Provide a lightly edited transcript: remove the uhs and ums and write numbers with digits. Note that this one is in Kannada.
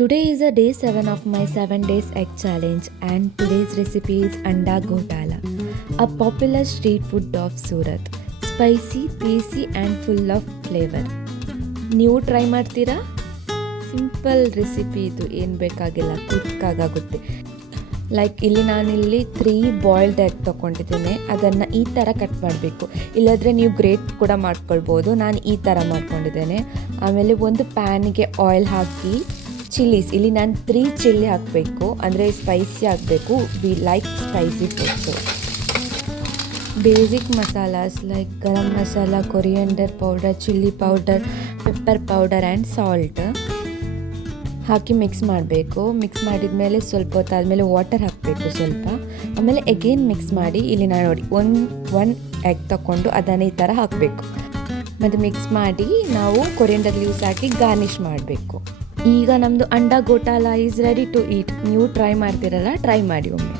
Today is a day 7 of my 7 days egg challenge, and today's recipe is Anda Ghotala, a popular street food of Surat. Spicy, tasty and full of flavor. ನೀವು ಟ್ರೈ ಮಾಡ್ತೀರಾ? ಸಿಂಪಲ್ ರೆಸಿಪಿ ಇದು, ಏನು ಬೇಕಾಗಿಲ್ಲ, ಕ್ವಿಕ್ಕಾಗುತ್ತೆ. ಲೈಕ್ ಇಲ್ಲಿ ನಾನಿಲ್ಲಿ 3 ಬಾಯ್ಲ್ಡ್ ಎಗ್ ತೊಗೊಂಡಿದ್ದೀನಿ. ಅದನ್ನು ಈ ಥರ ಕಟ್ ಮಾಡಬೇಕು, ಇಲ್ಲಾಂದರೆ ನೀವು ಗ್ರೇಟ್ ಕೂಡ ಮಾಡ್ಕೊಳ್ಬೋದು. ನಾನು ಈ ಥರ ಮಾಡ್ಕೊಂಡಿದ್ದೇನೆ. ಆಮೇಲೆ ಒಂದು ಪ್ಯಾನಿಗೆ ಆಯಿಲ್ ಹಾಕಿ ಚಿಲ್ಲೀಸ್, ಇಲ್ಲಿ ನಾನು 3 ಚಿಲ್ಲಿ ಹಾಕಬೇಕು, ಅಂದರೆ ಸ್ಪೈಸಿ ಆಗಬೇಕು. We like spicy foods. Basic masalas like garam masala, coriander powder, chilli powder, pepper powder and salt hockey mix ಮಾಡಬೇಕು. ಮಿಕ್ಸ್ ಮಾಡಿದ ಮೇಲೆ ಸ್ವಲ್ಪ ಹೊತ್ತಾದಮೇಲೆ ವಾಟರ್ ಹಾಕಬೇಕು ಸ್ವಲ್ಪ. ಆಮೇಲೆ ಎಗೇನ್ ಮಿಕ್ಸ್ ಮಾಡಿ, ಇಲ್ಲಿ ನಾನು ನೋಡಿ ಒನ್ ಎಗ್ ತಗೊಂಡು ಅದನ್ನು ಈ ಥರ ಹಾಕಬೇಕು. ಮತ್ತು ಮಿಕ್ಸ್ ಮಾಡಿ ನಾವು ಕೊರಿಯಂಡರ್ ಲೀವ್ಸ್ ಹಾಕಿ ಗಾರ್ನಿಷ್ ಮಾಡಬೇಕು. ಈಗ ನಮ್ಮದು ಅಂಡಾ ಗೋಟಾಲ ಈಸ್ ರೆಡಿ ಟು ಈಟ್. ನೀವು ಟ್ರೈ ಮಾಡ್ತೀರಲ್ಲ, ಟ್ರೈ ಮಾಡಿ ಒಮ್ಮೆ.